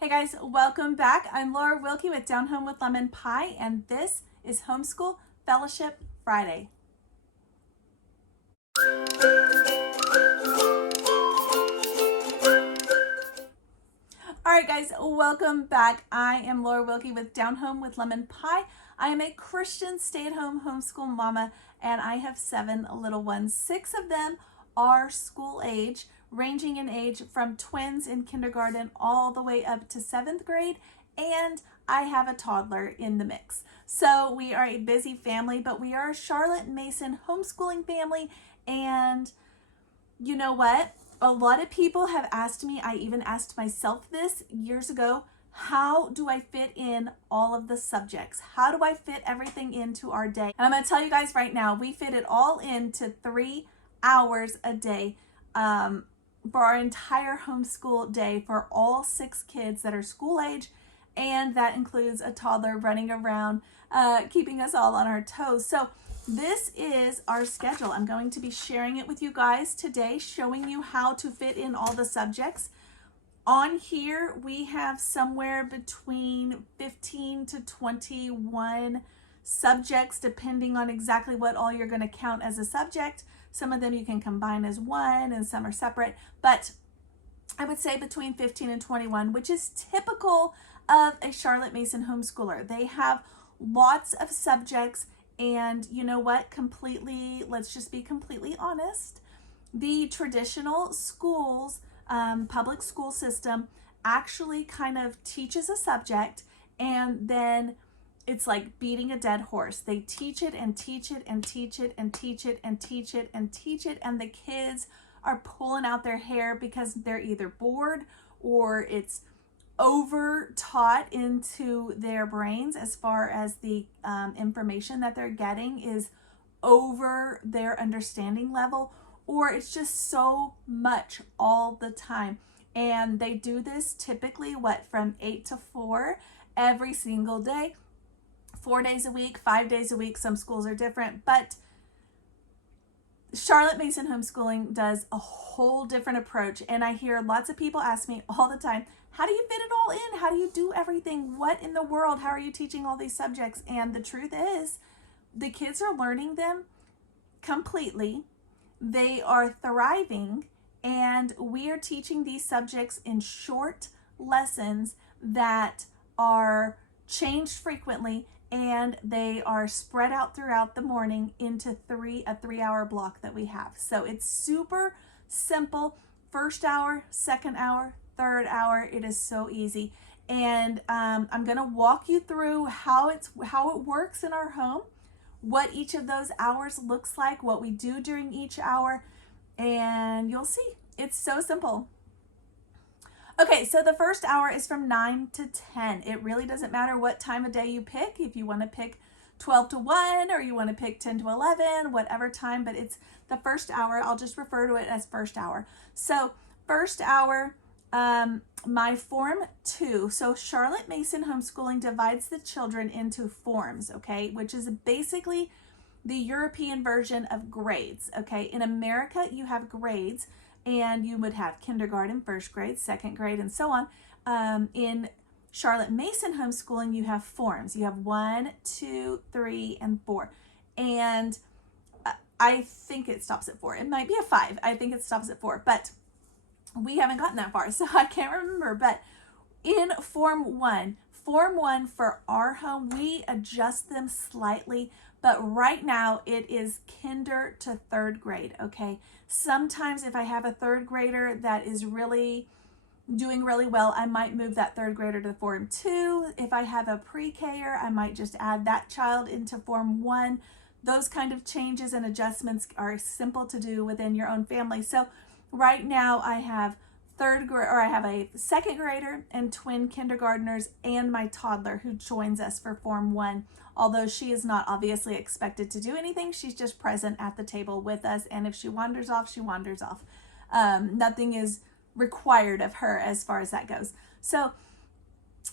Hey guys, welcome back. I'm Laura Wilkie with Down Home with Lemon Pie, and this is Homeschool Fellowship Friday. All right, guys, welcome back. I am Laura Wilkie with Down Home with Lemon Pie. I am a Christian stay-at-home homeschool mama, and I have 7 little ones. 6 of them are school age, ranging in age from twins in kindergarten all the way up to 7th grade, and I have a toddler in the mix. So we are a busy family, but we are a Charlotte Mason homeschooling family, and you know what? A lot of people have asked me, I even asked myself this years ago, how do I fit in all of the subjects? How do I fit everything into our day? And I'm going to tell you guys right now, we fit it all into 3 hours a day for our entire homeschool day for all 6 kids that are school age, and that includes a toddler running around, keeping us all on our toes. So this is our schedule. I'm going to be sharing it with you guys today, showing you how to fit in all the subjects. On here, we have somewhere between 15 to 21 subjects, depending on exactly what all you're going to count as a subject. Some of them you can combine as one and some are separate, but I would say between 15 and 21, which is typical of a Charlotte Mason homeschooler. They have lots of subjects. And you know what, let's just be completely honest. The traditional schools, public school system actually kind of teaches a subject, and then it's like beating a dead horse. They teach it and teach it and teach it and teach it and teach it and teach it, and the kids are pulling out their hair because they're either bored or it's over taught into their brains as far as the information that they're getting is over their understanding level, or it's just so much all the time. And they do this typically from 8 to 4 every single day, 4 days a week, 5 days a week. Some schools are different, but Charlotte Mason homeschooling does a whole different approach. And I hear lots of people ask me all the time, how do you fit it all in? How do you do everything? What in the world? How are you teaching all these subjects? And the truth is, the kids are learning them completely. They are thriving, and we are teaching these subjects in short lessons that are changed frequently, and they are spread out throughout the morning into a 3-hour block that we have. So it's super simple. First hour, second hour, third hour. It is so easy. And I'm going to walk you through how it works in our home, what each of those hours looks like, what we do during each hour, and you'll see. It's so simple. Okay, so the first hour is from 9 to 10. It really doesn't matter what time of day you pick. If you want to pick 12 to 1 or you want to pick 10 to 11, whatever time, but it's the first hour. I'll just refer to it as first hour. So first hour, my form 2. So Charlotte Mason homeschooling divides the children into forms, okay, which is basically the European version of grades, okay? In America, you have grades, and you would have kindergarten, first grade, second grade, and so on. In Charlotte Mason homeschooling, you have forms. You have 1, 2, 3, and 4. And I think it stops at 4. It might be a 5. I think it stops at 4, but we haven't gotten that far, so I can't remember. But in Form 1 for our home, we adjust them slightly, but right now it is kinder to 3rd grade, okay? Sometimes if I have a 3rd grader that is really doing really well, I might move that 3rd grader to Form 2. If I have a pre-Ker, I might just add that child into Form 1. Those kind of changes and adjustments are simple to do within your own family. So right now I have I have a 2nd grader and twin kindergartners and my toddler who joins us for Form 1. Although she is not obviously expected to do anything, she's just present at the table with us. And if she wanders off, she wanders off. Nothing is required of her as far as that goes. So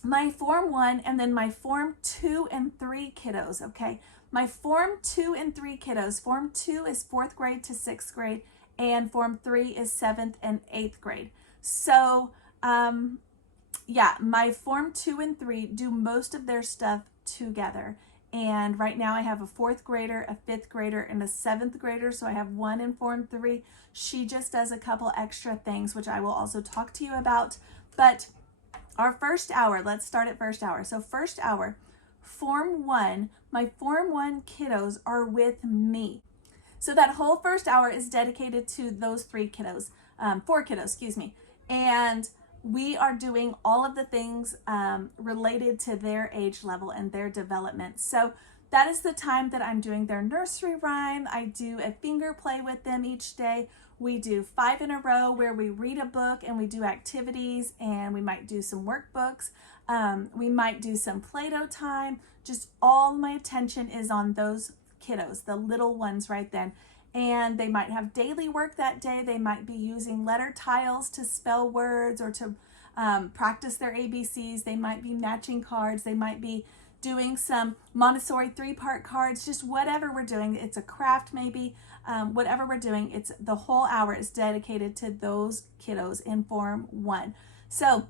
my Form 1 and then my Form 2 and 3 kiddos, okay? My Form 2 and 3 kiddos, Form 2 is 4th grade to 6th grade, and Form 3 is 7th and 8th grade. So yeah, my Form 2 and 3 do most of their stuff together. And right now I have a 4th grader, a 5th grader, and a 7th grader. So I have one in Form 3. She just does a couple extra things, which I will also talk to you about. But our first hour, let's start at first hour. So first hour, Form 1, my Form 1 kiddos are with me. So that whole first hour is dedicated to those 4 kiddos, excuse me. And we are doing all of the things related to their age level and their development. So that is the time that I'm doing their nursery rhyme. I do a finger play with them each day. We do 5 in a row where we read a book and we do activities, and we might do some workbooks. We might do some Play-Doh time. Just all my attention is on those kiddos, the little ones right then. And they might have daily work that day. They might be using letter tiles to spell words or to practice their ABCs. They might be matching cards. They might be doing some Montessori 3-part cards, just whatever we're doing. It's a craft maybe, whatever we're doing. It's the whole hour is dedicated to those kiddos in Form 1. So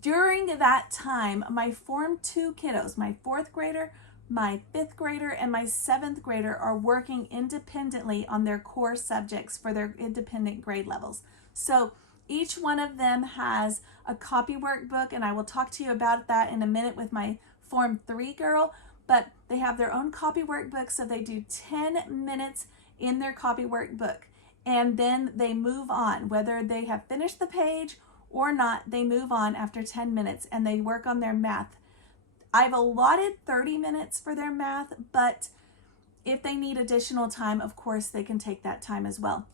during that time, my Form 2 kiddos, my 4th grader, my 5th grader, and my 7th grader are working independently on their core subjects for their independent grade levels. So each one of them has a copy workbook, and I will talk to you about that in a minute with my Form 3 girl, but they have their own copy workbook, so they do 10 minutes in their copy workbook, and then they move on. Whether they have finished the page or not, they move on after 10 minutes, and they work on their math. I've allotted 30 minutes for their math, but if they need additional time, of course, they can take that time as well.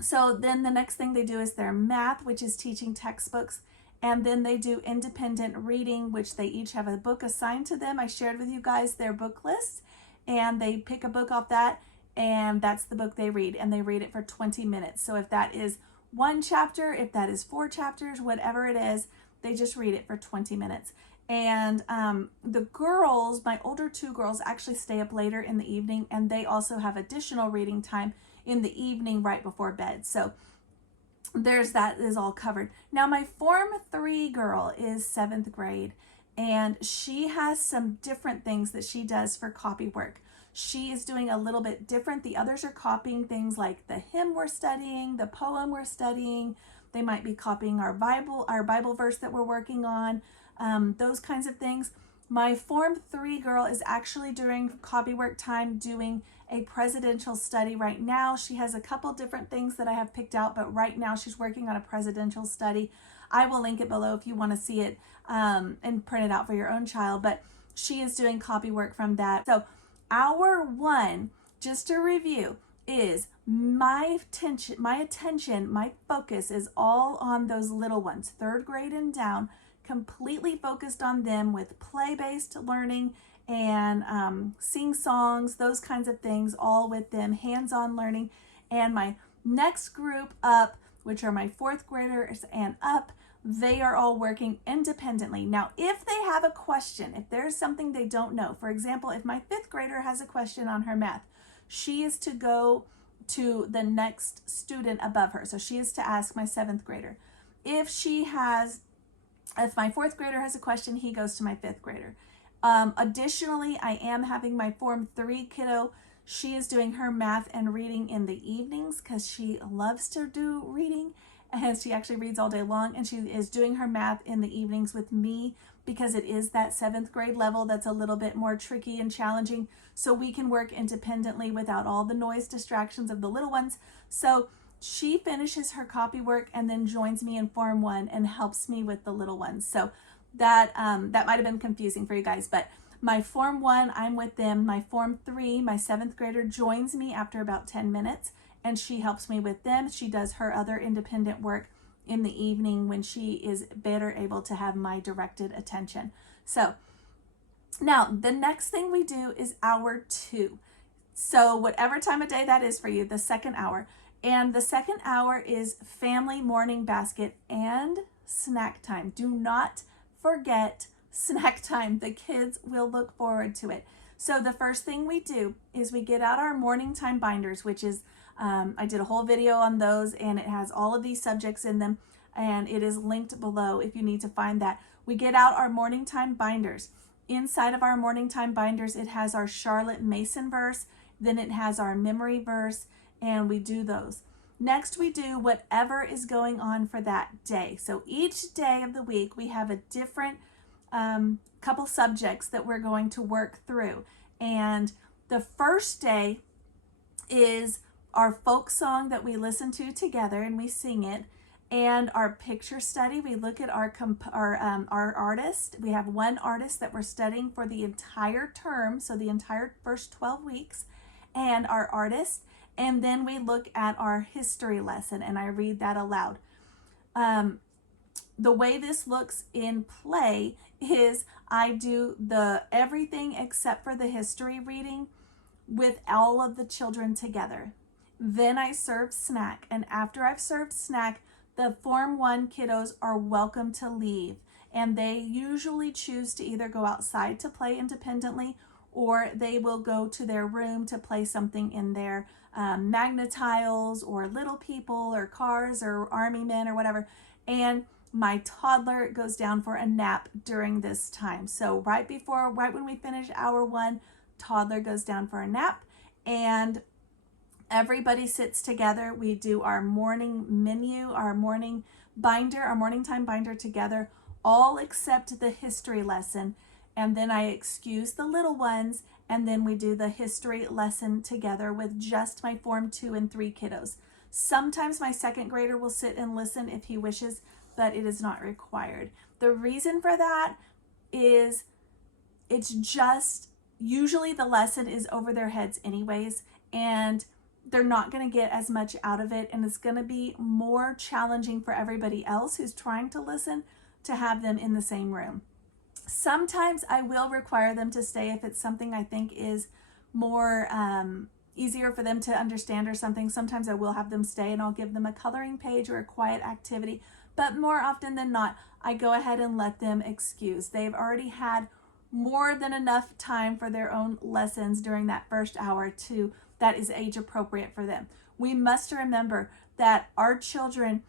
So then the next thing they do is their math, which is teaching textbooks. And then they do independent reading, which they each have a book assigned to them. I shared with you guys their book list, and they pick a book off that, and that's the book they read, and they read it for 20 minutes. So if that is 1 chapter, if that is 4 chapters, whatever it is, they just read it for 20 minutes. And the girls, my older 2 girls, actually stay up later in the evening, and they also have additional reading time in the evening right before bed. So there's that is all covered. Now my Form 3 girl is 7th grade, and she has some different things that she does for copy work. She is doing a little bit different. The others are copying things like the hymn we're studying, the poem we're studying. They might be copying our Bible verse that we're working on. Those kinds of things. My Form 3 girl is actually during copy work time doing a presidential study right now. She has a couple different things that I have picked out, but right now she's working on a presidential study. I will link it below if you want to see it and print it out for your own child, but she is doing copy work from that. So hour 1, just to review, is my attention, my focus is all on those little ones, 3rd grade and down, completely focused on them with play-based learning and sing songs, those kinds of things, all with them, hands-on learning. And my next group up, which are my 4th graders and up, they are all working independently. Now, if they have a question, if there's something they don't know, for example, if my 5th grader has a question on her math, she is to go to the next student above her. So she is to ask my 7th grader. If my 4th grader has a question, he goes to my 5th grader. Additionally, I am having my Form 3 kiddo. She is doing her math and reading in the evenings because she loves to do reading, and she actually reads all day long, and she is doing her math in the evenings with me because it is that 7th grade level that's a little bit more tricky and challenging, so we can work independently without all the noise distractions of the little ones. So she finishes her copy work and then joins me in Form 1 and helps me with the little ones. So that might have been confusing for you guys, but my Form 1, I'm with them. My Form 3, my 7th grader joins me after about 10 minutes, and she helps me with them. She does her other independent work in the evening when she is better able to have my directed attention. So now the next thing we do is hour 2. So whatever time of day that is for you, the 2nd hour. And the 2nd hour is family morning basket and snack time. Do not forget snack time. The kids will look forward to it. So the first thing we do is we get out our morning time binders, which is, I did a whole video on those, and it has all of these subjects in them. and it is linked below if you need to find that. We get out our morning time binders. Inside of our morning time binders, it has our Charlotte Mason verse, then it has our memory verse, and we do those. Next, we do whatever is going on for that day. So each day of the week, we have a different couple subjects that we're going to work through. And the first day is our folk song that we listen to together and we sing it, and our picture study. We look at our artist. We have one artist that we're studying for the entire term, so the entire first 12 weeks, and our artist. And then we look at our history lesson, and I read that aloud. The way this looks in play is I do everything except for the history reading with all of the children together. Then I serve snack, and after I've served snack, the Form 1 kiddos are welcome to leave, and they usually choose to either go outside to play independently, or they will go to their room to play something in their Magnetiles or Little People or Cars or Army Men or whatever. And my toddler goes down for a nap during this time. So right when we finish hour 1, toddler goes down for a nap, and everybody sits together. We do our morning menu, our morning binder, our morning time binder together, all except the history lesson. And then I excuse the little ones, and then we do the history lesson together with just my Form 2 and 3 kiddos. Sometimes my second grader will sit and listen if he wishes, but it is not required. The reason for that is it's just, usually the lesson is over their heads anyways, and they're not going to get as much out of it, and it's going to be more challenging for everybody else who's trying to listen to have them in the same room. Sometimes I will require them to stay if it's something I think is more easier for them to understand or something. Sometimes I will have them stay, and I'll give them a coloring page or a quiet activity, but more often than not, I go ahead and let them excuse. They've already had more than enough time for their own lessons during that first hour that is age appropriate for them. We must remember that our children,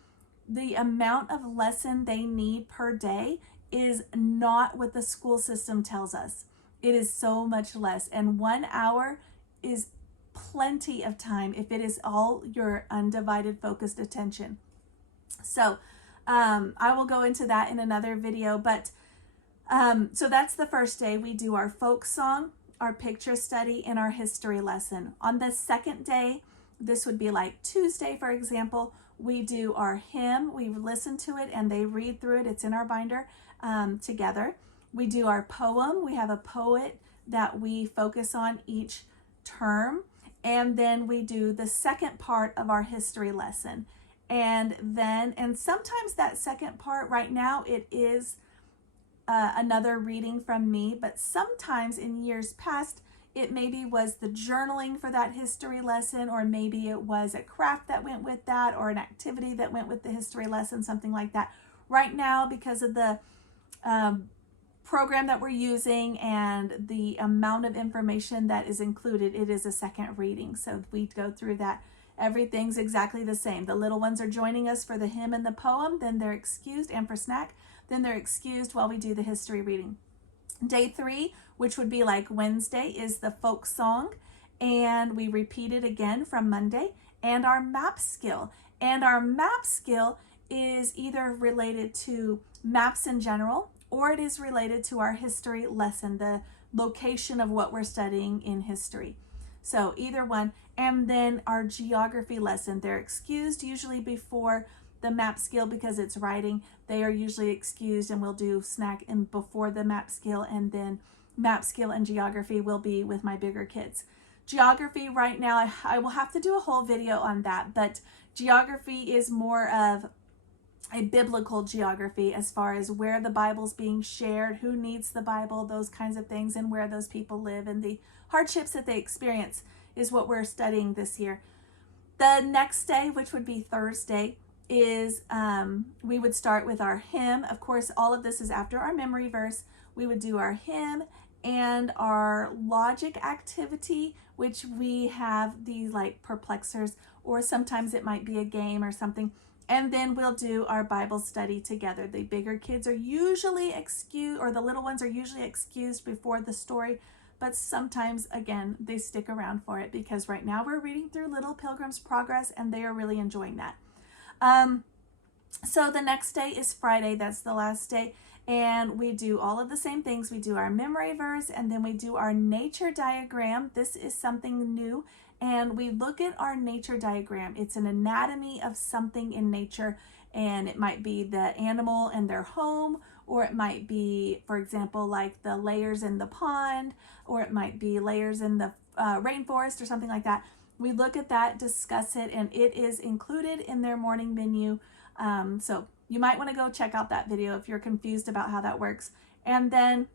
the amount of lesson they need per day is not what the school system tells us. It is so much less, and 1 hour is plenty of time if it is all your undivided focused attention. So I will go into that in another video, but so that's the first day. We do our folk song, our picture study, and our history lesson. On the second day, this would be like Tuesday, for example, we do our hymn. We listen to it and they read through it. It's in our binder together. We do our poem. We have a poet that we focus on each term. And then we do the second part of our history lesson. And sometimes that second part, right now, it is another reading from me, but sometimes in years past, it maybe was the journaling for that history lesson, or maybe it was a craft that went with that, or an activity that went with the history lesson, something like that. Right now, because of the program that we're using and the amount of information that is included, it is a second reading. So we go through that. Everything's exactly the same. The little ones are joining us for the hymn and the poem, then they're excused, and for snack, then they're excused while we do the history reading. Day 3, which would be like Wednesday, is the folk song, and we repeat it again from Monday, and our map skill. And our map skill is either related to maps in general, or it is related to our history lesson, the location of what we're studying in history. So either one. And then our geography lesson, they're excused usually before the map skill because it's writing. They are usually excused, and we'll do snack before the map skill, and then map skill and geography will be with my bigger kids. Geography right now, I will have to do a whole video on that, but geography is more of a biblical geography as far as where the Bible's being shared, who needs the Bible, those kinds of things, and where those people live and the hardships that they experience is what we're studying this year. The next day, which would be Thursday, is we would start with our hymn. Of course, all of this is after our memory verse. We would do our hymn and our logic activity, which we have these like perplexers, or sometimes it might be a game or something. And then we'll do our Bible study together. The bigger kids are usually excused, or the little ones are usually excused before the story, but sometimes, again, they stick around for it because right now we're reading through Little Pilgrim's Progress and they are really enjoying that. So the next day is Friday. That's the last day. And we do all of the same things. We do our memory verse and then we do our nature diagram. This is something new. And we look at our nature diagram. It's an anatomy of something in nature. And it might be the animal and their home, or it might be, for example, like the layers in the pond, or it might be layers in the rainforest or something like that. We look at that, discuss it, and it is included in their morning menu. So you might want to go check out that video if you're confused about how that works. And then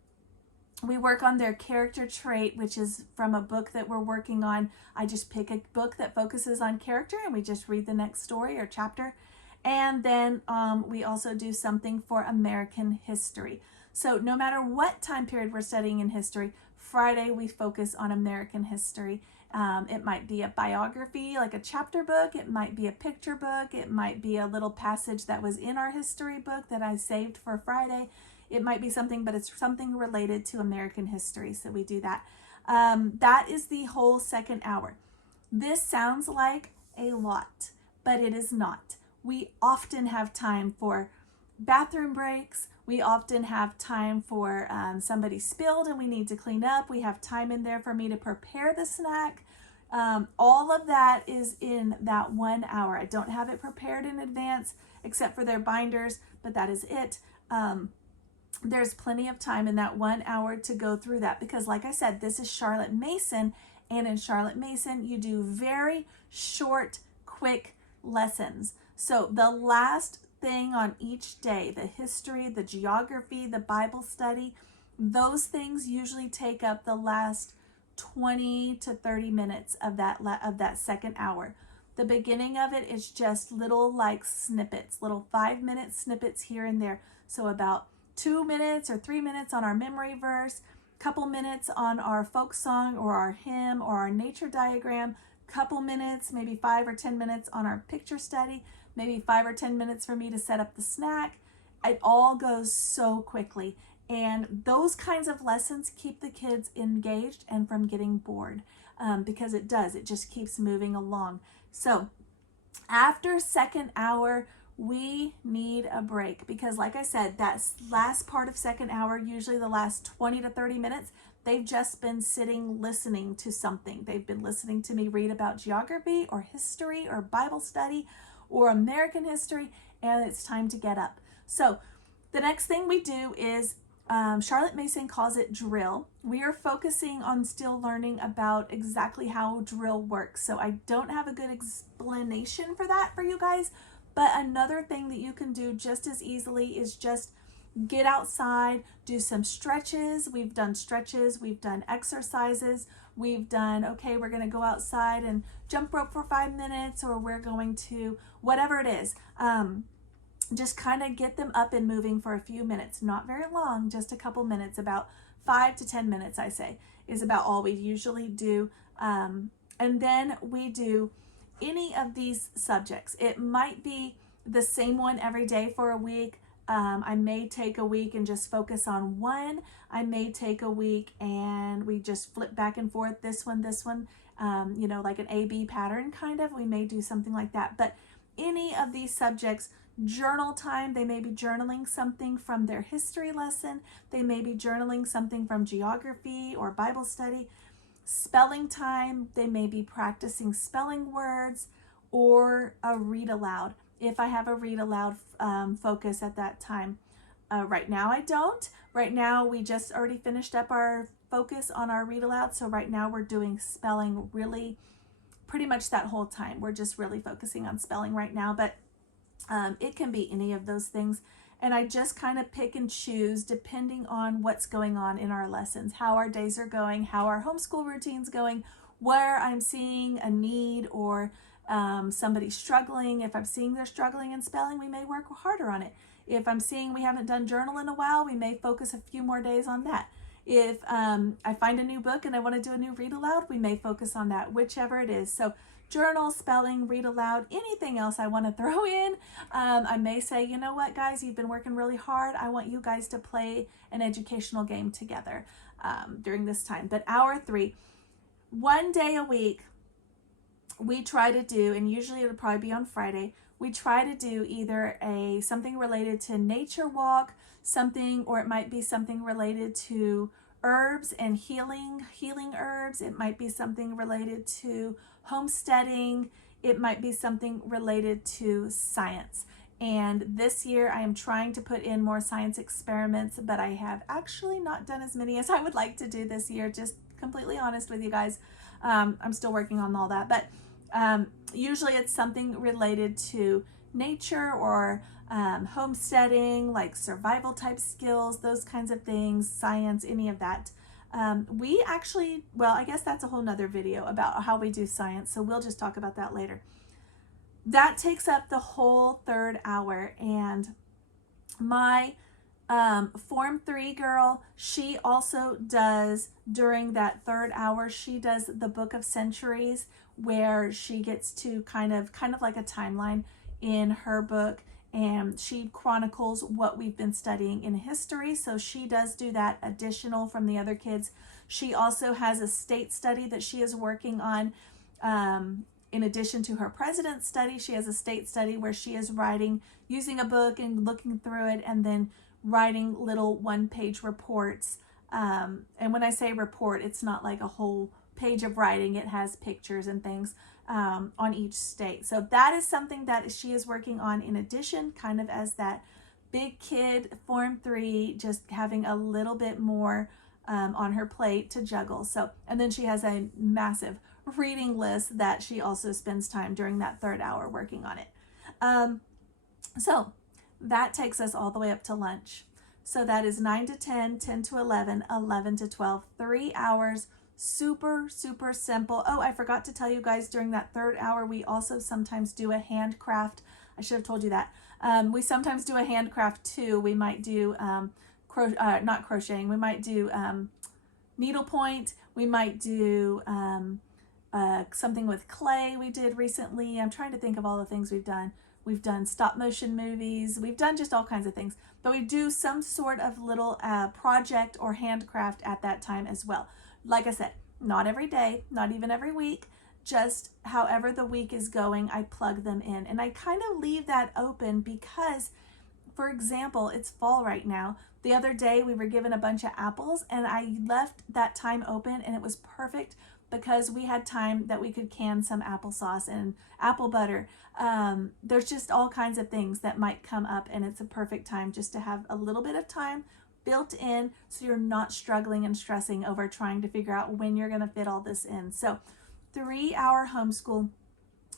we work on their character trait, which is from a book that we're working on. I just pick a book that focuses on character and we just read the next story or chapter. And then we also do something for American history. So no matter what time period we're studying in history, Friday we focus on American history. It might be a biography, like a chapter book. It might be a picture book. It might be a little passage that was in our history book that I saved for Friday. It might be something, but it's something related to American history. So we do that. That is the whole second hour. This sounds like a lot, but it is not. We often have time for bathroom breaks. We often have time for somebody spilled and we need to clean up. We have time in there for me to prepare the snack. All of that is in that 1 hour. I don't have it prepared in advance except for their binders, but that is it. There's plenty of time in that 1 hour to go through that because, like I said, this is Charlotte Mason, and in Charlotte Mason, you do very short, quick lessons. So the last thing on each day, the history, the geography, the Bible study, those things usually take up the last 20 to 30 minutes of that second hour. The beginning of it is just little like snippets, little 5-minute snippets here and there. So about 2 minutes or 3 minutes on our memory verse, couple minutes on our folk song or our hymn or our nature diagram, couple minutes, maybe 5 or 10 minutes on our picture study, maybe 5 or 10 minutes for me to set up the snack. It all goes so quickly. And those kinds of lessons keep the kids engaged and from getting bored because it does. It just keeps moving along. So after second hour, we need a break because, like I said, that last part of second hour, usually the last 20 to 30 minutes, they've just been sitting listening to something. They've been listening to me read about geography or history or Bible study or American history, and it's time to get up. So the next thing we do is Charlotte Mason calls it drill. We are focusing on still learning about exactly how drill works. So I don't have a good explanation for that for you guys, but another thing that you can do just as easily is just get outside, do some stretches. We've done stretches, we've done exercises, we've done, okay, we're going to go outside and jump rope for 5 minutes, or we're going to, whatever it is. Just kind of get them up and moving for a few minutes, not very long, just a couple minutes, about 5 to 10 minutes, I say, is about all we usually do. And then we do any of these subjects. It might be the same one every day for a week. I may take a week and just focus on one. I may take a week and we just flip back and forth, this one, like an A-B pattern kind of. We may do something like that. But any of these subjects, journal time, they may be journaling something from their history lesson. They may be journaling something from geography or Bible study. Spelling time, they may be practicing spelling words or a read aloud. If I have a read aloud focus at that time. Right now I don't. Right now we just already finished up our focus on our read aloud. So right now we're doing spelling really pretty much that whole time. We're just really focusing on spelling right now, but it can be any of those things. And I just kind of pick and choose depending on what's going on in our lessons, how our days are going, how our homeschool routine's going, where I'm seeing a need or somebody struggling. If I'm seeing they're struggling in spelling, we may work harder on it. If I'm seeing we haven't done journal in a while, we may focus a few more days on that. If I find a new book and I want to do a new read aloud, we may focus on that, whichever it is. So journal, spelling, read aloud, anything else I want to throw in. I may say, you know what, guys, you've been working really hard. I want you guys to play an educational game together during this time. But hour 3, one day a week, we try to do, and usually it'll probably be on Friday, we try to do either something related to nature walk, something, or it might be something related to herbs and healing herbs. It might be something related to homesteading. It might be something related to science. And this year I am trying to put in more science experiments, but I have actually not done as many as I would like to do this year. Just completely honest with you guys. I'm still working on all that, but usually it's something related to nature or homesteading, like survival type skills, those kinds of things, science, any of that. We actually, well, I guess that's a whole nother video about how we do science, so we'll just talk about that later. That takes up the whole 3rd hour, and my Form 3 girl, she also does, during that 3rd hour, she does the Book of Centuries, where she gets to kind of like a timeline in her book, and she chronicles what we've been studying in history. So she does do that additional from the other kids. She also has a state study that she is working on. In addition to her president's study, she has a state study where she is writing, using a book and looking through it, and then writing little 1-page reports. And when I say report, it's not like a whole page of writing. It has pictures and things on each state. So that is something that she is working on in addition, kind of as that big kid Form 3, just having a little bit more on her plate to juggle. So, and then she has a massive reading list that she also spends time during that 3rd hour working on it. So that takes us all the way up to lunch. So that is 9 to 10, 10 to 11, 11 to 12, 3 hours. Super, super simple. Oh, I forgot to tell you guys, during that 3rd hour, we also sometimes do a handcraft. I should have told you that. We sometimes do a handcraft too. We might do, not crocheting, we might do needlepoint. We might do something with clay we did recently. I'm trying to think of all the things we've done. We've done stop motion movies. We've done just all kinds of things. But we do some sort of little project or handcraft at that time as well. Like I said, not every day, not even every week, just however the week is going, I plug them in. And I kind of leave that open because, for example, it's fall right now. The other day we were given a bunch of apples, and I left that time open, and it was perfect because we had time that we could can some applesauce and apple butter. There's just all kinds of things that might come up, and it's a perfect time just to have a little bit of time built in, so you're not struggling and stressing over trying to figure out when you're going to fit all this in. So 3-hour homeschool,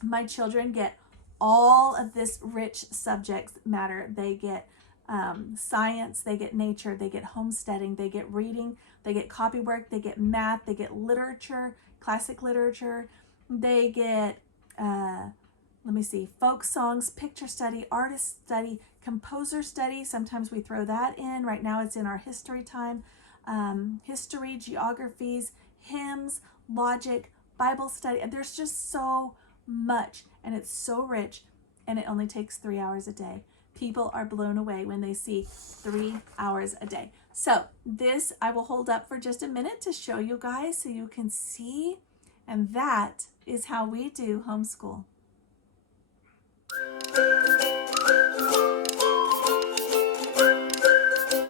my children get all of this rich subject matter. They get science, they get nature, they get homesteading, they get reading, they get copywork, they get math, they get literature, classic literature, they get folk songs, picture study, artist study, composer study. Sometimes we throw that in. Right now it's in our history time. History, geographies, hymns, logic, Bible study. There's just so much, and it's so rich, and it only takes 3 hours a day. People are blown away when they see 3 hours a day. So this I will hold up for just a minute to show you guys so you can see. And that is how we do homeschool.